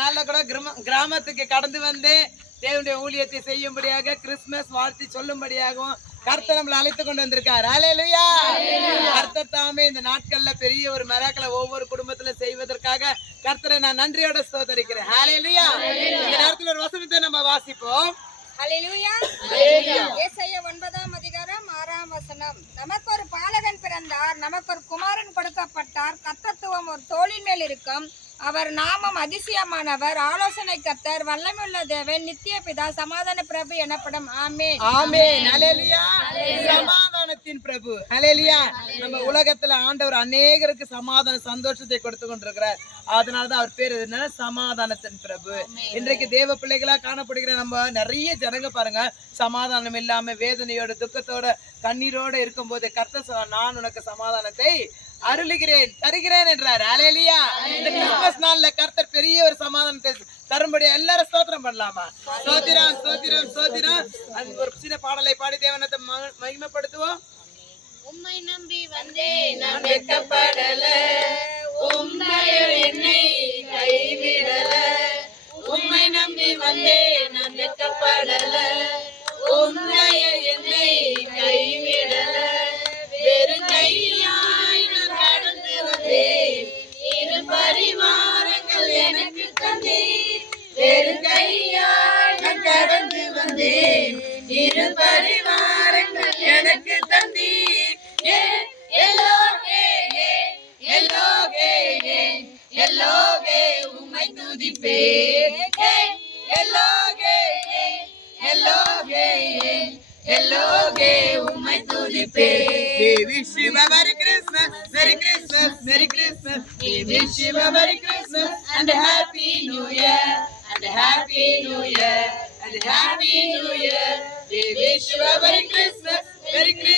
நாள்ல கூட கிராமத்துக்கு கடந்து வந்து தேவனுடைய ஊழியத்தை செய்யும்படியாக கிறிஸ்துமஸ் வாழ்த்து சொல்லும்படியாகவும் கர்த்தர் நம்மளை அழைத்து கொண்டு வந்திருக்கார். ஹல்லேலூயா. கர்த்தர் தாமே இந்த நாட்கள்ல பெரிய ஒரு மிராக்கிளை ஒவ்வொரு குடும்பத்துல செய்வதற்காக கர்த்தரை நான் நன்றியோட ஸ்தோத்திரிக்கிறேன். ஹல்லேலூயா. இந்த நேரத்தில் ஒரு வசனத்தை நம்ம வாசிப்போம். ஹல்லேலூயா. ஏசாயா 9ஆம் அதிகாரம் 6ஆம் வசனம். நமக்கு ஒரு பாலகன் பிறந்தார், நமக்கு ஒரு குமாரன் கொடுக்கப்பட்டார், கர்த்தத்துவம் ஒரு தோளின் மேல் இருக்கும். அவர் நாமம் அதிசயமானவர், ஆலோசனை கர்த்தர், வல்லமையுள்ள தேவன், நித்திய பிதா, சமாதான பிரபு எனப்படும். ஆமென். ஆமென். ஹல்லேலூயா. சமாதானத்தின் பிரபு. ஹல்லேலூயா. நம்ம உலகத்துல ஆண்டவர் அநேகருக்கு சமாதான சந்தோஷத்தை கொடுத்து கொண்டிருக்கிறார். அதனாலதான் அவர் பேர் என்ன? சமாதானத்தின் பிரபு. இன்றைக்கு தேவ பிள்ளைகளா காணப்படுகிற நம்ம நிறைய ஜனங்க பாருங்க, சமாதானம் இல்லாம வேதனையோட துக்கத்தோட கண்ணீரோட இருக்கும் போது கர்த்தர் சொல்ல, நான் உனக்கு சமாதானத்தை அருளுகிறேன் தருகிறேன் என்றார். ஹல்லேலூயா. இந்த கிறிஸ்துமஸ் நாள்ல கர்த்தர் பெரிய ஒரு சமாதானத்தை தரும்படி எல்லாரும் ஸ்தோத்திரம் பண்ணலாமா? ஸ்தோத்திரம் ஸ்தோத்திரம் ஸ்தோத்திரம். அந்த ஒரு சின்ன பாடலை பாடி தேவனத்தை மகிமைப்படுத்துவோம். உம்மை நம்பி வந்தேன், நான் வெட்கப்படல, உம் தயவு என்னை கைவிடல. உம்மை நம்பி வந்தேன், நான் வெட்கப்படல, உம் தயவு என்னை கைவிடல. வெறும் கையாய் நான் கடந்து வந்தேன், இரு பரிவாரங்கள் எனக்கு தந்தீர். வெறும் கையாய் நான் கடந்து வந்தேன், இரு பரிவாரங்கள் எனக்கு தந்தீர். எல்லோகே உம்மை துதிப்பேன். எல்லோகே உம்மை துதிப்பேன். We wish you a Merry Christmas, Merry Christmas, Merry Christmas. We wish you a Merry Christmas and a Happy New Year, and a Happy New Year, and a Happy New Year. We wish you a Merry Christmas, Merry Christmas.